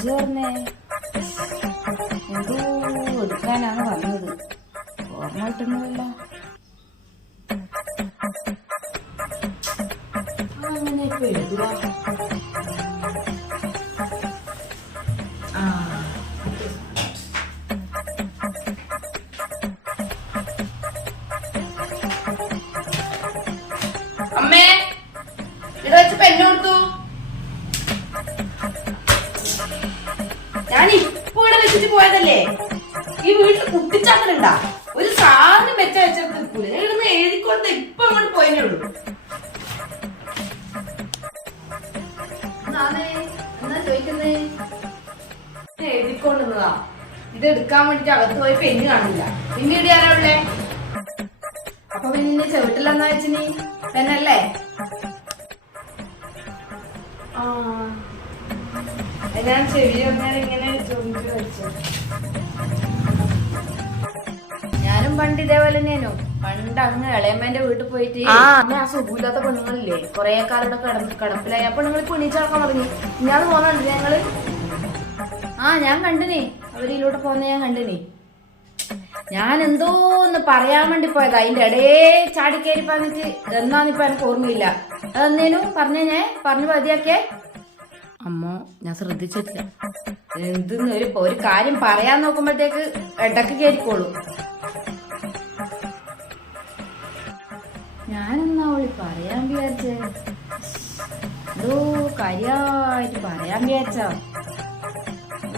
ഇജ്ജ് പറഞ്ഞേ എന്തോ എടുക്കാനാണ് വന്നത്. ഓർമ്മ കിട്ടുന്നതല്ല. അങ്ങനെ ഇപ്പൊ എഴുതുക. അമ്മേ ഇവിടെ വെച്ച് പെണ്ണ് കൊടുത്തു. ഞാൻ ഇപ്പൊ ഇവിടെ വെച്ചിട്ട് പോയതല്ലേ. ഈ വീട്ടിൽ കുത്തിച്ചാക്കലുണ്ടാ? ഒരു സാധനം വെച്ചെടുത്ത് നിൽക്കൂല. ഞാൻ ഇവിടുന്ന് എഴുതിക്കൊണ്ട് ഇപ്പൊ അങ്ങോട്ട് പോയേ ഉള്ളൂ. എന്താ ചോദിക്കുന്നേ? എഴുതിക്കൊണ്ടുന്നതാ. ഇത് എടുക്കാൻ വേണ്ടിട്ട് അകത്ത് പോയി പെണ്ണ് കാണില്ല. പിന്നെ ഇവിടെ ആരാ ഉള്ളേ? അപ്പൊ പിന്നെ ചെവിട്ടില്ലെന്നാ വെച്ചിനി തന്നെയല്ലേ? ഞാൻ ചെവി പറഞ്ഞാൽ ഇങ്ങനെ ചോദിച്ചു വെച്ചു. ഞാനും പണ്ട് ഇതേപോലെ തന്നെയാനോ. പണ്ട് അങ്ങ് ഇളയമ്മേന്റെ വീട്ടിൽ പോയിട്ട് ആ സുഖമില്ലാത്ത പെണ്ണുങ്ങളില്ലേ, കൊറേ കാലം കിടപ്പിലായി. അപ്പൊ നിങ്ങൾ കുണിച്ചടക്കാൻ പറഞ്ഞു. ഞാൻ പോന്നുണ്ട് ഞങ്ങള്. ഞാൻ കണ്ടിനി. അവരിലോട്ട് പോന്ന ഞാൻ കണ്ടിനി. ഞാൻ എന്തോ ഒന്ന് പറയാൻ വേണ്ടി പോയതാ. അതിന്റെ ഇടയെ ചാടിക്കേരി പറഞ്ഞിട്ട് എന്നാന്നിപ്പോ എനിക്ക് ഓർമ്മയില്ല. അതെന്നേനും പറഞ്ഞേ പറഞ്ഞു മതിയാക്കേ. അമ്മോ ഞാൻ ശ്രദ്ധിച്ചിട്ടില്ല. എന്തെന്ന് ഒരു കാര്യം പറയാൻ നോക്കുമ്പോഴത്തേക്ക് ഇടക്ക് കയറിക്കോളൂ. ഞാനെന്നാ അവളി പറയാൻ വിചാരിച്ചേ. എന്തോ കാര്യായിട്ട് പറയാൻ വിചാരിച്ചാ.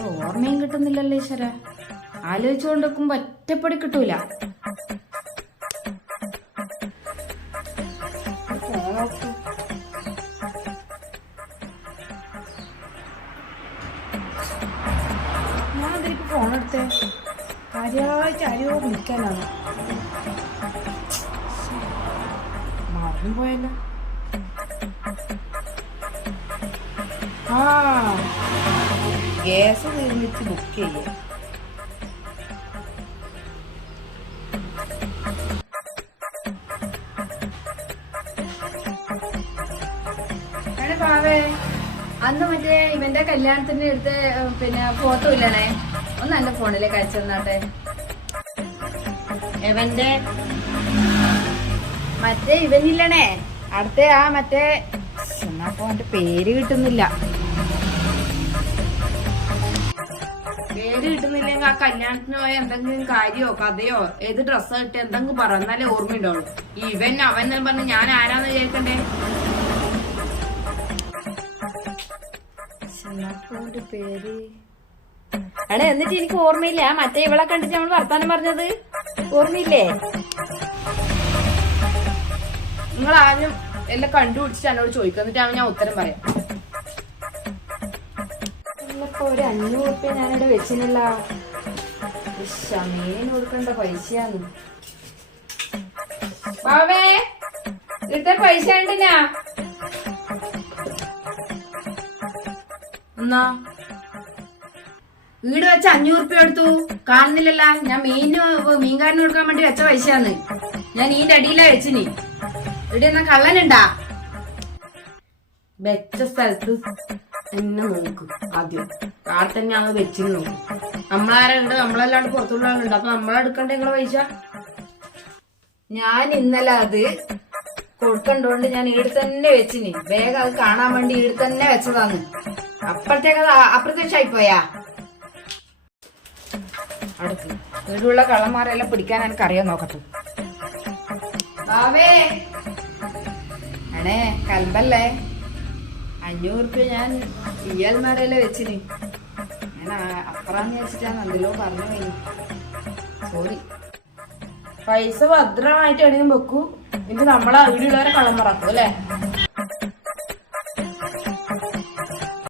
ഓർമ്മയും കിട്ടുന്നില്ലല്ലോ ഈശ്വര. ആലോചിച്ചുകൊണ്ട് വെക്കുമ്പോ ഒറ്റപ്പടി കിട്ടൂല. ഞാനതിരിപ്പോ ഫോണെടുത്തേ. കാര്യമായിട്ട് ആരെയോ വിളിക്കാനാണ്. മറന്നു പോയല്ലോ. ഗ്യാസ് തീർന്നിട്ട് ബുക്ക് ചെയ്യാം. പാവേ അന്ന് മറ്റേ ഇവന്റെ കല്യാണത്തിന് എടുത്ത പിന്നെ ഫോട്ടോ ഇല്ലണേ, ഒന്ന് എന്റെ ഫോണിലേക്ക് അയച്ചു തന്നാട്ടെ. ഇവന്റെ മറ്റേ ഇവനില്ലണേ അടുത്ത മറ്റേ എന്നപ്പോ എന്റെ പേര് കിട്ടുന്നില്ല. പേര് കിട്ടുന്നില്ലെങ്കിൽ ആ കല്യാണത്തിന് പോയ എന്തെങ്കിലും കാര്യോ കഥയോ ഏത് ഡ്രസ്സ് കിട്ടി എന്തെങ്കിലും പറ, എന്നാലേ ഓർമ്മയുണ്ടാവുള്ളൂ. ഇവൻ അവൻ പറഞ്ഞ് ഞാൻ ആരാന്ന് വിചാരിക്കണ്ടേ? പേര് എടാ എന്നിട്ട് എനിക്ക് ഓർമ്മയില്ല. മറ്റേ ഇവളെ കണ്ടിട്ട് നമ്മൾ വർത്താനം പറഞ്ഞത് ഓർമ്മയില്ലേ? നിങ്ങൾ ആരും എല്ലാം കണ്ടുപിടിച്ചിട്ട് എന്നോട് ചോദിക്കും, എന്നിട്ടാണ് ഞാൻ ഉത്തരം പറയാം. ഇപ്പൊ ഒരു 500 രൂപ ഞാനിവിടെ വെച്ചിനുള്ള മീനിന് കൊടുക്കേണ്ട പൈസയാന്ന്. ബാവേ ഇവിടുത്തെ പൈസ ഉണ്ടിനാ എന്നാ വീട് വെച്ച 500 രൂപ എടുത്തു കാണുന്നില്ലല്ല. ഞാൻ മീൻകാരന് കൊടുക്കാൻ വേണ്ടി വെച്ച പൈസയാന്ന്. ഞാൻ ഈന്റെ അടിയിലാ വെച്ചിനി. ഇവിടെ എന്നാ കള്ളനുണ്ടാ? വെച്ച സ്ഥലത്ത് എന്നെ നോക്ക് ആദ്യം. ആടെ തന്നെ അങ്ങ് വെച്ചിന് നോക്കും. നമ്മളാരുണ്ട്? നമ്മളല്ലാണ്ട് പുറത്തുള്ള ആളുണ്ട്. അപ്പൊ നമ്മളെടുക്കണ്ടേ നിങ്ങളെ പൈസ? ഞാൻ ഇന്നലെ അത് കൊടുക്കണ്ടോണ്ട് ഞാൻ ഈടെ തന്നെ വെച്ചിന്. വേഗം അത് കാണാൻ വേണ്ടി ഈടെ തന്നെ വെച്ചതാന്ന്. അപ്പഴത്തേക്ക് അപ്രത്യക്ഷമായി പോയാ. അടുത്ത് വീടുള്ള കള്ളന്മാരെല്ലാം പിടിക്കാൻ എനിക്ക് അറിയാൻ നോക്കട്ടെ. ബാവേ ആണേ കൽബല്ലേ 500 രൂപ ഞാൻ ഇയാൽമാരെല്ലാം വെച്ചിന്. ഞാൻ അപ്പറാന്ന് വെച്ചിട്ടാണ് എന്തെല്ലോ പറഞ്ഞു പോയി. സോറി. പൈസ ഭദ്രമായിട്ട് എവിടെയും വെക്കൂ. എന്നിട്ട് നമ്മളെ വീടുള്ളവരെ കള്ളം പറക്കും അല്ലേ?